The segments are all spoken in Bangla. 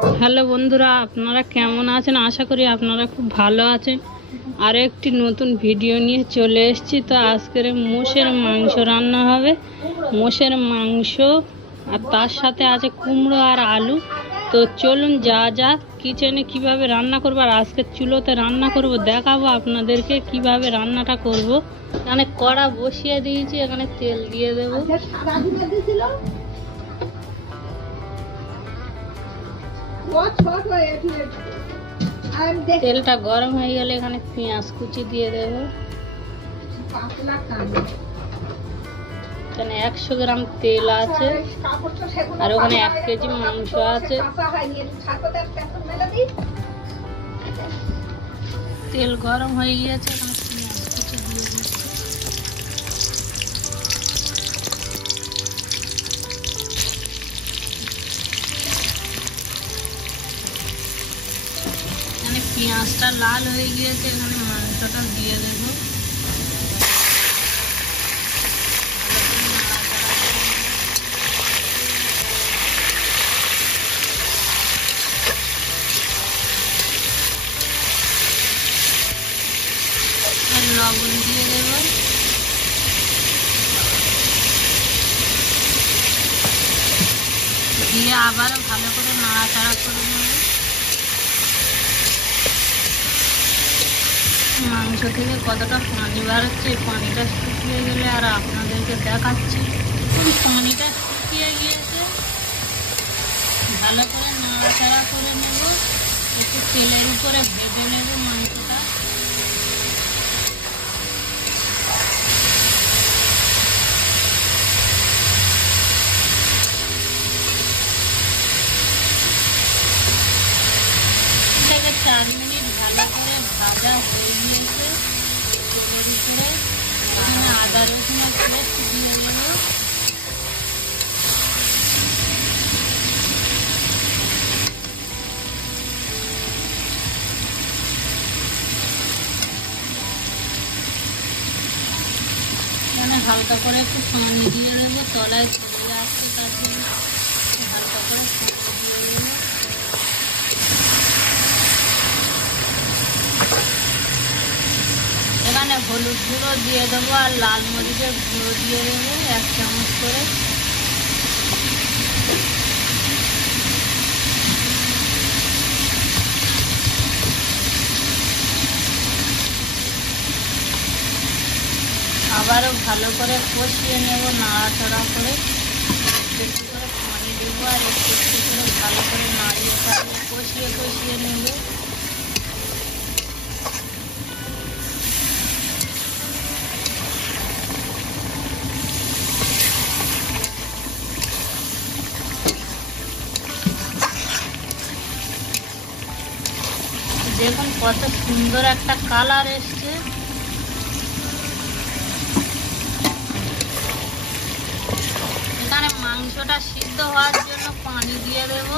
হ্যালো বন্ধুরা, আপনারা কেমন আছেন? আশা করি আপনারা খুব ভালো আছেন। আরও একটি নতুন ভিডিও নিয়ে চলে এসেছি। তো আজকের মোষের মাংস রান্না হবে। মোষের মাংস আর তার সাথে আছে কুমড়ো আর আলু। তো চলুন যা যা কিচেনে কিভাবে রান্না করবো আর আজকে চুলোতে রান্না করব দেখাবো আপনাদেরকে কিভাবে রান্নাটা করব। এখানে কড়া বসিয়ে দিয়েছি, এখানে তেল দিয়ে দেবো। তেলটা গরম হয়ে গেলে এখানে পেঁয়াজ কুচি দিয়ে দেব। এখানে 100 গ্রাম তেল আছে আর ওখানে 1 কেজি মাংস আছে। তেল গরম হয়ে গিয়েছে, এখানে পেঁয়াজ কুচি দিয়ে দিচ্ছি। পেঁয়াজটা লাল হয়ে গিয়েছে, এখানে মাংসটা দিয়ে দেব। লবণ দিয়ে দেব। দিয়ে আবারও ভালো করে নাড়াচাড়া করে নেব। মাংস থেকে কতটা পানি বার হচ্ছে, পানিটা শুকিয়ে গেলে আর আপনাদেরকে দেখাচ্ছি। পানিটা শুকিয়ে গিয়েছে, ভালো করে নাড়াচাড়া করে নেব। একটু তেলের উপরে ভেজে নেব মাংসটা। থেকে 4 মিনিট ভালো করে ভাজা হয়ে গিয়েছে। তেলের উপরে এখানে আদা রসুনের পেস্ট দিয়ে দেব। এখানে হালকা করে একটু পানি দিয়ে দেবো, তলায় চলে আসছে, তার জন্য হালকা করে পানি দিয়ে দেবো। এখানে হলুদ গুঁড়ো দিয়ে দেবো আর লাল মরিচের গুঁড়ো দিয়ে দেবো 1 চামচ করে। আবারও ভালো করে কষিয়ে নেব নাড়াচাড়া করে। একটু করে পানি দেবো আর একটু করে ভালো করে নাড়িয়ে কষিয়ে নেব। দেখুন কত সুন্দর একটা কালার এসছে। এখানে মাংসটা সিদ্ধ হওয়ার জন্য পানি দিয়ে দেব।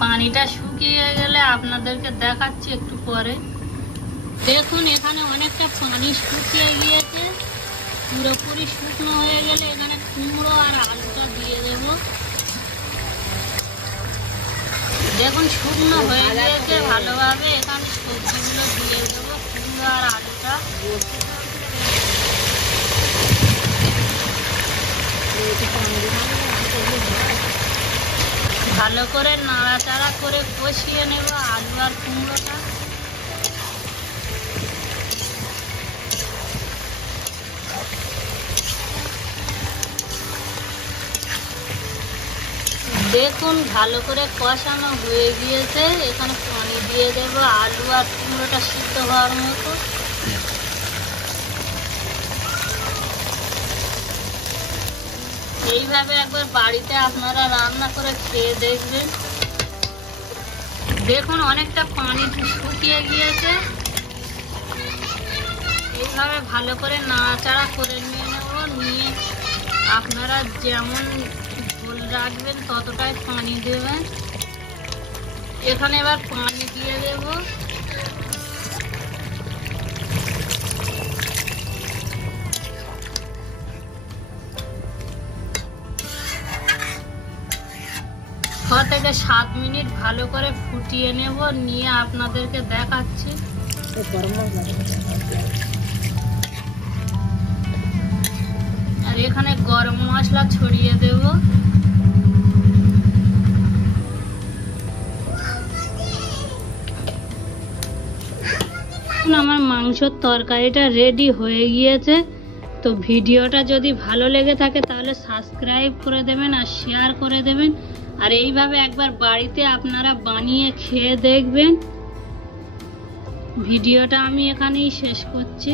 পানিটা শুকিয়ে গেলে আপনাদেরকে দেখাচ্ছি একটু পরে। দেখুন এখানে অনেকটা পানি শুকিয়ে গিয়েছে, পুরোপুরি শুকনো হয়ে গেলে এখানে কুমড়ো আর আলুটা দিয়ে দেব। দেখুন শুকনো হয়ে গিয়েছে ভালোভাবে, এখানে সবজিগুলো দিয়ে দেব, কুমড়ো আর আলুটা। ভালো করে নাড়াচাড়া করে কষিয়ে নেব আলু আর কুমড়োটা। দেখুন ভালো করে কষানো হয়ে গিয়েছে, এখানে পানি দিয়ে দেব আলু আর কুমড়োটা সিদ্ধ হওয়ার মতো। এইভাবে একবার বাড়িতে আপনারা রান্না করে খেয়ে দেখবেন। দেখুন অনেকটা পানি শুকিয়ে গিয়েছে। এইভাবে ভালো করে নাড়াচাড়া করে নিয়ে নেব। নিয়ে আপনারা যেমন রাখবেন ততটাই পানি দেবেন। এখানে এবার পানি দিয়ে দেব। থেকে 7 মিনিট ভালো করে ফুটিয়ে নেব, নিয়ে আপনাদেরকে দেখাচ্ছি। আর এখানে গরম মশলা ছড়িয়ে দেব। আমার মাংসর তরকারিটা রেডি হয়ে গিয়েছে। তো ভিডিওটা যদি ভালো লেগে থাকে তাহলে সাবস্ক্রাইব করে দেবেন আর শেয়ার করে দেবেন। আর এইভাবে একবার বাড়িতে আপনারা বানিয়ে খেয়ে দেখবেন। ভিডিওটা আমি এখানেই শেষ করছি।